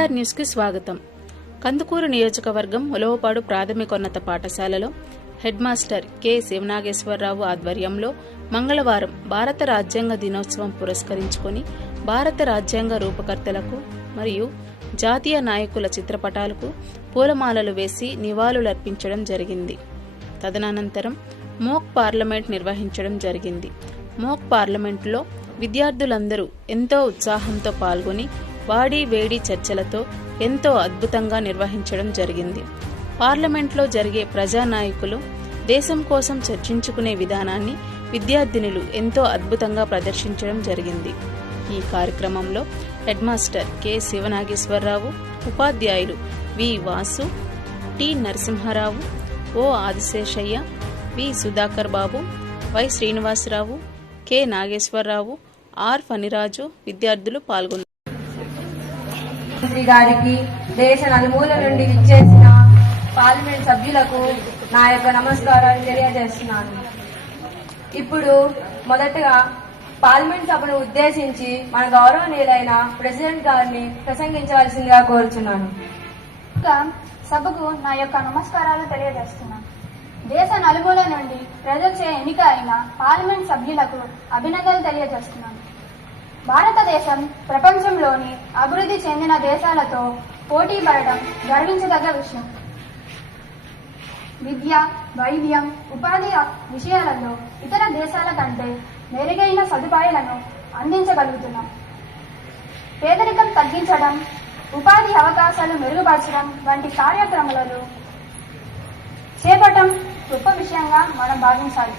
NTR news కి స్వాగతం. కందుకూరు నియోజకవర్గం ఉలవపాడు ప్రాథమికోన్నత పాఠశాలలో హెడ్ మాస్టర్ కె శివనాగేశ్వరరావు ఆధ్వర్యంలో మంగళవారం భారత రాజ్యాంగ దినోత్సవం పురస్కరించుకొని భారత రాజ్యాంగ రూపకర్తలకు మరియు జాతీయ నాయకుల చిత్రపటాలకు పూలమాలలు వేసి నివాళులర్పించడం జరిగింది. తదనంతరం మోక్ పార్లమెంట్ నిర్వహించడం జరిగింది. మోక్ పార్లమెంట్లో విద్యార్థులందరూ ఎంతో ఉత్సాహంతో పాల్గొని వాడి వేడి చర్చలతో ఎంతో అద్భుతంగా నిర్వహించడం జరిగింది. పార్లమెంట్లో జరిగే ప్రజానాయకులు దేశం కోసం చర్చించుకునే విధానాన్ని విద్యార్థినులు ఎంతో అద్భుతంగా ప్రదర్శించడం జరిగింది. ఈ కార్యక్రమంలో హెడ్ మాస్టర్ కె శివనాగేశ్వరరావు, ఉపాధ్యాయులు V Vasu, T Narasimharao, O Adiseshaiah, V Sudhakar Babu, Y Srinivasarao, K Nageswararao, R Phaniraju విద్యార్థులు పాల్గొన్నారు. మంత్రి గారికి, దేశ నలుమూల నుండి విచ్చేసిన పార్లమెంట్ సభ్యులకు నా యొక్క నమస్కారాలు తెలియజేస్తున్నాను. ఇప్పుడు మొదటగా పార్లమెంట్ సభను ఉద్దేశించి మన గౌరవనీయులైన ప్రెసిడెంట్ గారిని ప్రసంగించవలసిందిగా కోరుచున్నాను. సభకు నా యొక్క నమస్కారాలు తెలియజేస్తున్నాను. దేశ నలుమూల నుండి ప్రజలచే ఎన్నిక అయిన పార్లమెంట్ సభ్యులకు అభినందనలు తెలియజేస్తున్నాను. భారతదేశం ప్రపంచంలోని అభివృద్ధి చెందిన దేశాలతో పోటీ పడడం గర్వించదగ్గ విషయం. విద్య, వైద్యం, ఉపాధి విషయాలలో ఇతర దేశాల కంటే మెరుగైన సదుపాయాలను అందించగలుగుతున్నాం. పేదరికం తగ్గించడం, ఉపాధి అవకాశాలు మెరుగుపరచడం వంటి కార్యక్రమాలను చేపట్టడం గొప్ప విషయంగా మనం భావించాలి.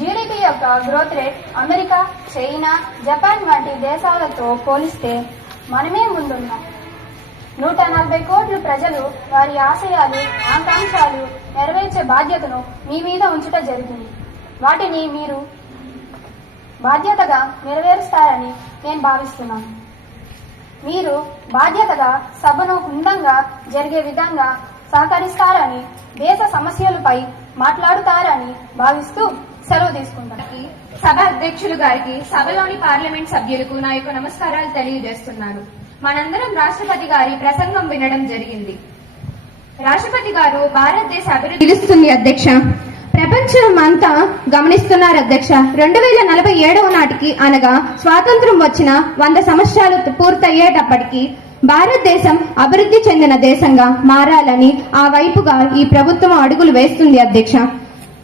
జీడీపీ యొక్క growth rate America, China, Japan వంటి దేశాలతో పోలిస్తే మనమే ముందున్నాం. 140 కోట్ల ప్రజలు వారి ఆశయాలు, ఆకాంక్షలు నెరవేర్చే బాధ్యతను మీ మీద ఉంచడం జరిగింది. వాటిని మీరు బాధ్యతగా నెరవేరుస్తారని నేను భావిస్తున్నాను. మీరు బాధ్యతగా సభను ఉండంగా జరిగే విధంగా సహకరిస్తారని, దేశ సమస్యలపై మాట్లాడుతారని భావిస్తూ సెలవు తీసుకుంటాను. సభ అధ్యక్షులు గారికి, సభలోని పార్లమెంట్ సభ్యులకు నా యొక్క నమస్కారాలు తెలియజేస్తున్నాను. మనందరం రాష్ట్రపతి గారి ప్రసంగం వినడం జరిగింది. రాష్ట్రపతి గారు భారతదేశ అభివృద్ధి తెలుస్తుంది అధ్యక్ష, ప్రపంచం అంతా గమనిస్తున్నారు అధ్యక్ష. 2047 నాటికి అనగా స్వాతంత్రం వచ్చిన 100 సంవత్సరాలు పూర్తయ్యేటప్పటికీ భారతదేశం అభివృద్ధి చెందిన దేశంగా మారాలని ఆ వైపుగా ఈ ప్రభుత్వం అడుగులు వేస్తుంది అధ్యక్ష.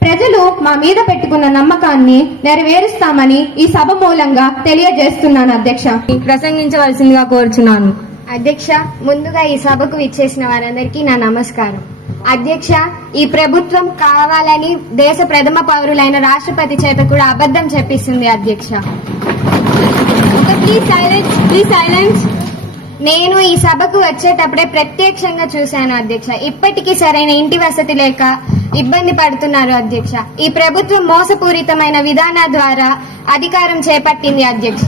ప్రజలు మా మీద పెట్టుకున్న నమ్మకాన్ని నెరవేరుస్తామని ఈ సభ మూలంగా తెలియజేస్తున్నాను అధ్యక్ష. ప్రసంగించవలసిందిగా కోరుచున్నాను. అధ్యక్ష, ముందుగా ఈ సభకు విచ్చేసిన వారందరికీ నా నమస్కారం. అధ్యక్ష, ఈ ప్రభుత్వం కావాలని దేశ ప్రథమ పౌరులైన రాష్ట్రపతి చేత కూడా అబద్ధం చెప్పిస్తుంది అధ్యక్ష. Please silence. నేను ఈ సభకు వచ్చేటప్పుడే ప్రత్యక్షంగా చూశాను అధ్యక్ష. ఇప్పటికీ సరైన ఇంటి వసతి లేక ఇబ్బంది పడుతున్నారు అధ్యక్ష. ఈ ప్రభుత్వం మోసపూరితమైన విధానాల ద్వారా అధికారం చేపట్టింది అధ్యక్ష.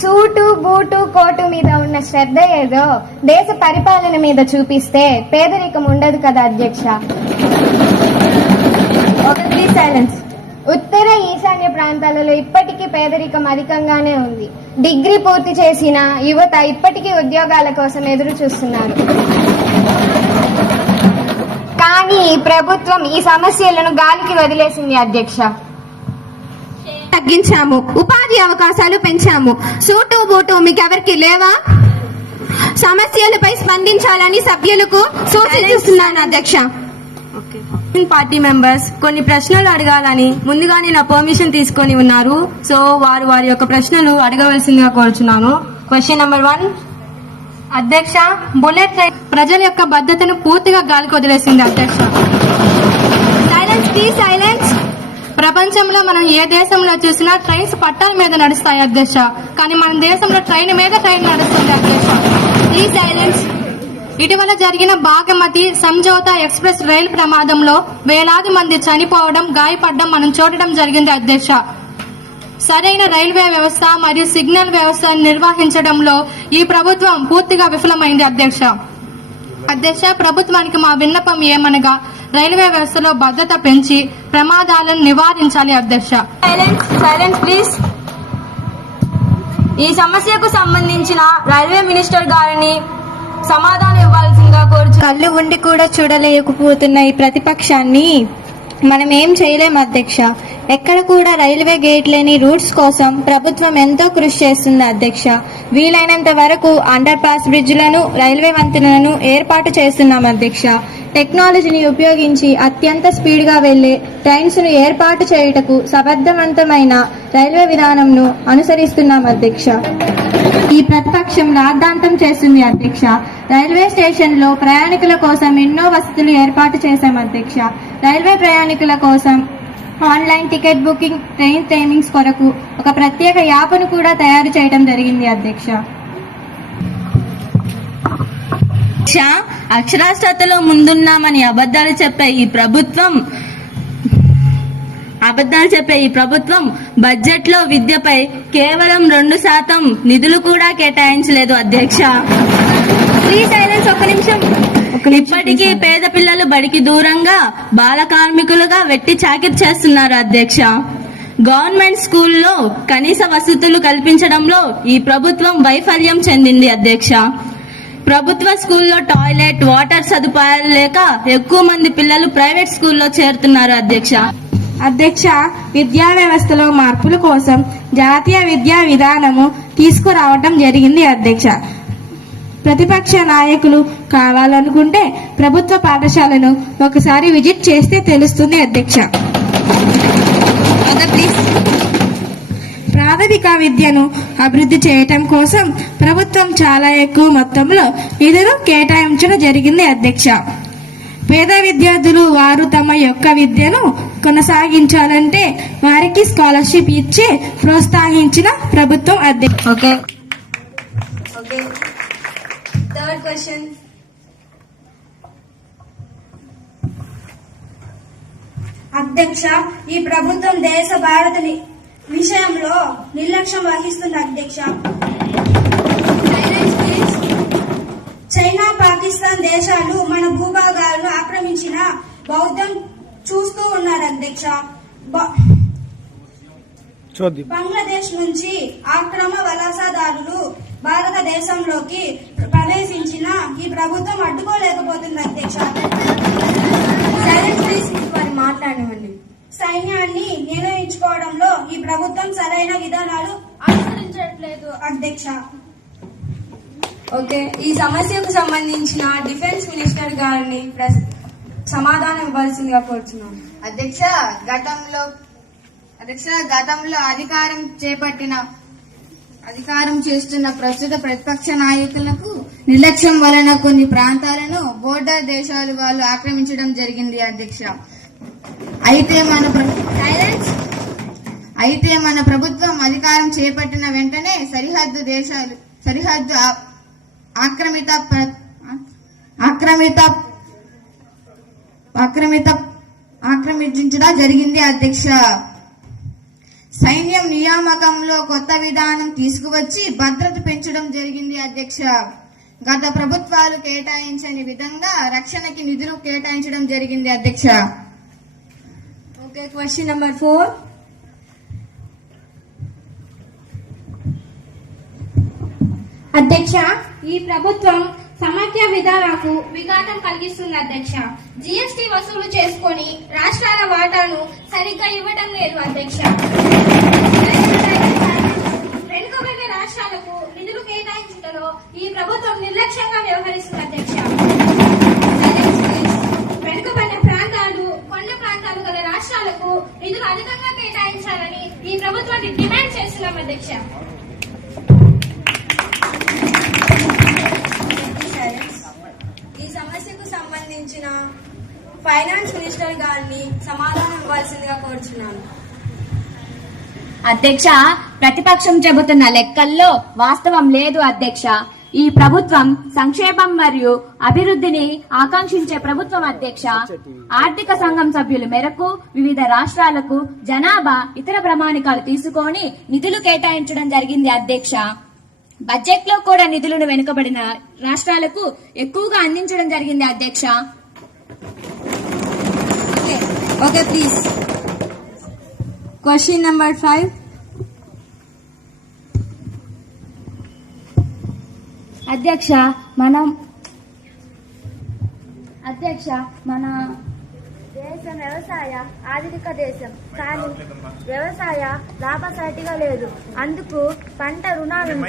సూటు, బూటు, కోటు మీద ఉన్న శ్రద్ధ ఏదో దేశ పరిపాలన మీద చూపిస్తే పేదరికం ఉండదు కదా అధ్యక్ష. సైలెన్స్. ఉత్తర ఈశాన్య ప్రాంతాలలో ఇప్పటికీ పేదరికం అధికంగానే ఉంది. డిగ్రీ పూర్తి చేసిన యువత ఇప్పటికీ ఉద్యోగాల కోసం ఎదురు చూస్తున్నారు. కానీ ఈ ప్రభుత్వం ఈ సమస్యలను గాలికి వదిలేసింది అధ్యక్ష. తగ్గించాము, ఉపాధి అవకాశాలు పెంచాము. సూటు బూటు మీకెవరికి లేవా? సమస్యలపై స్పందించాలని సభ్యులకు సూచిస్తున్నాను అధ్యక్ష. పార్టీ మెంబర్స్ కొన్ని ప్రశ్నలు అడగాలని ముందుగానే నా పర్మిషన్ తీసుకొని ఉన్నారు. సో వారి యొక్క ప్రశ్నలు అడగవలసిందిగా కోరుచున్నాను. Question number 1. అధ్యక్ష, బుల్లెట్ ట్రైన్ ప్రజల యొక్క భద్రతను పూర్తిగా గాలికి వదిలేసింది అధ్యక్ష. Silence please, silence. ప్రపంచంలో మనం ఏ దేశంలో చూసినా ట్రైన్స్ పట్టాల మీద నడుస్తాయి అధ్యక్ష, కానీ మన దేశంలో ట్రైన్ మీద ట్రైన్ నడుస్తుంది అధ్యక్ష. Please silence. ఇటీవల జరిగిన భాగమతి సంజోతా ఎక్స్ప్రెస్ రైలు ప్రమాదంలో వేలాది మంది చనిపోవడం, గాయపడడం మనం చూడడం జరిగింది అధ్యక్ష. సరైన రైల్వే వ్యవస్థ మరియు సిగ్నల్ వ్యవస్థను నిర్వహించడంలో ఈ ప్రభుత్వం పూర్తిగా విఫలమైంది అధ్యక్ష. ప్రభుత్వానికి మా విన్నపం ఏమనగా రైల్వే వ్యవస్థలో భద్రత పెంచి ప్రమాదాలను నివారించాలి అధ్యక్ష. Silence please. ఈ సమస్యకు సంబంధించిన రైల్వే మినిస్టర్ గారిని సమాధానం ఇవ్వాల్సిందిగా కోరుచు. కళ్ళు ఉండి కూడా చూడలేకపోతున్న ఈ ప్రతిపక్షాన్ని మనం ఏం చేయలేం అధ్యక్ష. ఎక్కడ కూడా రైల్వే గేట్ లేని రూట్స్ కోసం ప్రభుత్వం ఎంతో కృషి చేస్తుంది అధ్యక్ష. వీలైనంత వరకు అండర్ పాస్ బ్రిడ్జ్లను, రైల్వే వంతెనలను ఏర్పాటు చేస్తున్నాం అధ్యక్ష. టెక్నాలజీని ఉపయోగించి అత్యంత స్పీడ్గా వెళ్లే ట్రైన్స్ ను ఏర్పాటు చేయుటకు సమర్థవంతమైన రైల్వే విధానంను అనుసరిస్తున్నాం అధ్యక్ష. ఈ ప్రతిపక్షం రాద్ధాంతం చేస్తుంది అధ్యక్ష. రైల్వే స్టేషన్ లో ప్రయాణికుల కోసం ఎన్నో వసతులు ఏర్పాటు చేశాం అధ్యక్ష. రైల్వే ప్రయాణికుల కోసం online ticket booking, train timings కొరకు ఒక ప్రత్యేక యాప్ను కూడా తయారు చేయడం జరిగింది అధ్యక్ష. అక్షరాస్యతలో ముందున్నామని అబద్ధాలు చెప్పే ఈ ప్రభుత్వం బడ్జెట్ లో విద్యపై కేవలం 2% నిధులు కూడా కేటాయించలేదు అధ్యక్ష. ఇప్పటికీ పేద పిల్లలు బడికి దూరంగా బాల కార్మికులుగా వెట్టి చాకిరి చేస్తున్నారు అధ్యక్ష. గవర్నమెంట్ స్కూల్లో కనీస వసతులు కల్పించడంలో ఈ ప్రభుత్వం వైఫల్యం చెందింది అధ్యక్ష. ప్రభుత్వ స్కూల్లో టాయిలెట్, వాటర్ సదుపాయాలు లేక ఎక్కువ మంది పిల్లలు ప్రైవేట్ స్కూల్లో చేరుతున్నారు అధ్యక్ష, విద్యా వ్యవస్థలో మార్పుల కోసం జాతీయ విద్యా విధానము తీసుకురావడం జరిగింది అధ్యక్ష. ప్రతిపక్ష నాయకులు కావాలనుకుంటే ప్రభుత్వ పాఠశాలను ఒకసారి విజిట్ చేస్తే తెలుస్తుంది అధ్యక్ష. ప్రాథమిక విద్యను అభివృద్ధి చేయటం కోసం ప్రభుత్వం చాలా ఎక్కువ మొత్తంలో నిధులు కేటాయించడం జరిగింది అధ్యక్ష. పేద విద్యార్థులు వారు తమ యొక్క విద్యను కొనసాగించాలంటే వారికి స్కాలర్షిప్ ఇచ్చి ప్రోత్సహించిన ప్రభుత్వం అధ్యక్ష. Third question. అధ్యక్ష, ఈ ప్రభుత్వం దేశ భారత విషయంలో నిర్లక్ష్యం వహిస్తుంది అధ్యక్ష. చైనా, పాకిస్తాన్ దేశాలు మన భూభాగాలను ఆక్రమించిన బౌద్ధం చూస్తూ ఉన్నారు అధ్యక్ష. బంగ్లాదేశ్ నుంచి ఆక్రమ వలసదారులు భారతదేశంలోకి ప్రవేశించిన ఈ ప్రభుత్వం అడ్డుకోలేకపోతుంది అధ్యక్ష. మాట్లాడమండి. సైన్యాన్ని నిర్ణయించుకోవడంలో ఈ ప్రభుత్వం సరైన విధానాలు అనుసరించట్లేదు అధ్యక్ష. ఓకే, ఈ సమస్యకు సంబంధించిన డిఫెన్స్ మినిస్టర్ గారిని సమాధానం ఇవ్వాల్సిందిగా కోరుతున్నాను. అధ్యక్ష, గతంలో అధికారం చేస్తున్న ప్రస్తుత ప్రతిపక్ష నాయకులకు నిర్లక్ష్యం వలన కొన్ని ప్రాంతాలను బోర్డర్ దేశాలు వాళ్ళు ఆక్రమించడం జరిగింది అధ్యక్ష. అయితే మన ప్రభుత్వం అధికారం చేపట్టిన వెంటనే సరిహద్దు ఆక్రమించడం జరిగింది అధ్యక్ష. సైన్యం నియామకంలో కొత్త విధానం తీసుకువచ్చి భద్రత పెంచడం జరిగింది అధ్యక్ష. గత ప్రభుత్వాలు కేటాయించని విధంగా రక్షణకి నిధులు కేటాయించడం జరిగింది అధ్యక్ష. Okay, question number 4. అధ్యక్ష, ఈ ప్రభుత్వం సమాఖ్య విధానాలకు విఘాతం కలిగిస్తుంది అధ్యక్ష. జీఎస్టీ వసూలు చేసుకుని రాష్ట్రాల వాటాను సరిగ్గా ఇవ్వడం లేదు అధ్యక్ష. వెనుకబడిన రాష్ట్రాలకు నిధులు కేటాయించడంలో ఈ ప్రభుత్వం నిర్లక్ష్యంగా వ్యవహరిస్తుంది అధ్యక్ష. వెనుకబడిన ప్రాంతాలు, కొండ ప్రాంతాలు గల రాష్ట్రాలకు నిధులు అధికంగా కేటాయించాలని ఈ ప్రభుత్వాన్ని డిమాండ్ చేస్తున్నాం అధ్యక్ష. ఈ సమస్యకు సంబంధించిన ఫైనాన్స్ మినిస్టర్ గారిని సమాధానం ఇవ్వాల్సిందిగా కోరుచున్నాను. అధ్యక్ష, ప్రతిపక్షం చెబుతున్న లెక్కల్లో వాస్తవం లేదు అధ్యక్ష. ఈ ప్రభుత్వం సంక్షేమం మరియు అభివృద్ధిని ఆకాంక్షించే ప్రభుత్వం అధ్యక్ష. ఆర్థిక సంఘం సభ్యుల మేరకు వివిధ రాష్ట్రాలకు జనాభా ఇతర ప్రమాణికాలు తీసుకొని నిధులు కేటాయించడం జరిగింది అధ్యక్ష. బడ్జెట్ లో కూడా నిధులను వెనుకబడిన రాష్ట్రాలకు ఎక్కువగా అందించడం జరిగింది అధ్యక్ష. Okay, please. Question number 5. అధ్యక్ష మన దేశం వ్యవసాయ ఆధునిక దేశం, కానీ వ్యవసాయ లాభసాటిగా లేదు. అందుకు పంట రుణాలను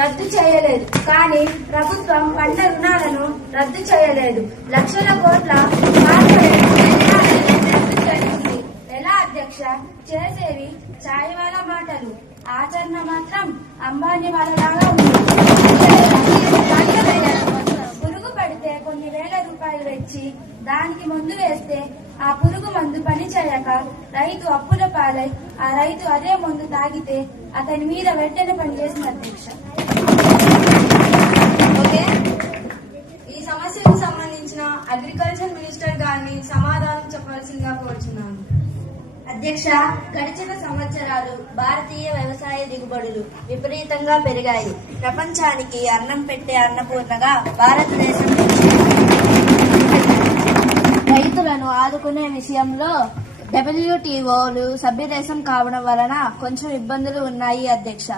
రద్దు చేయలేదు. కానీ ప్రభుత్వం పంట రుణాలను రద్దు చేయలేదు. లక్షల కోట్ల రద్దు చేసింది. ఎలా అధ్యక్ష? చేసేవి చాయ్ వాళ్ళ మాటలు, ఆచరణ మాత్రం అంబానీ వాళ్ళలాగా ఉంది. పురుగు పడితే కొన్ని వేల రూపాయలు తెచ్చి దానికి మందు వేస్తే ఆ పురుగు మందు పని చేయక రైతు అప్పుల పాలై ఆ రైతు అదే మందు తాగితే అతని మీద వెంటనే పనిచేసింది అధ్యక్ష. ఓకే, ఈ సమస్యకు సంబంధించిన అగ్రికల్చర్ మినిస్టర్ గారిని సమాధానం చెప్పాల్సిందిగా కోరుచున్నాను. అధ్యక్ష, గడిచిన సంవత్సరాలు భారతీయ వ్యవసాయ దిగుబడులు విపరీతంగా పెరిగాయి. ప్రపంచానికి అన్నం పెట్టే అన్నపూర్ణగా భారతదేశం రైతులను ఆదుకునే విషయంలో WTOలు సభ్యదేశం కావడం వలన కొంచెం ఇబ్బందులు ఉన్నాయి అధ్యక్ష.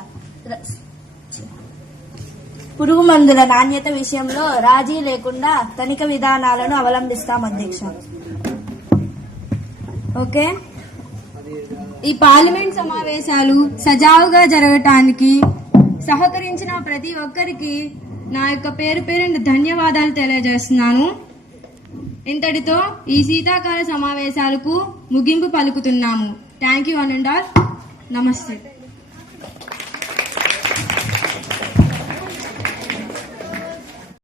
పురుగు మందుల నాణ్యత విషయంలో రాజీ లేకుండా తనిఖీ విధానాలను అవలంబిస్తాం అధ్యక్ష. ఓకే, ఈ పార్లమెంట్ సమావేశాలు సజావుగా జరగటానికి సహకరించిన ప్రతి ఒక్కరికి నా యొక్క పేరున ధన్యవాదాలు తెలియజేస్తున్నాను. ఇంతటితో ఈ శీతాకాల సమావేశాలకు ముగింపు పలుకుతున్నాము. Thank you one and all. నమస్తే.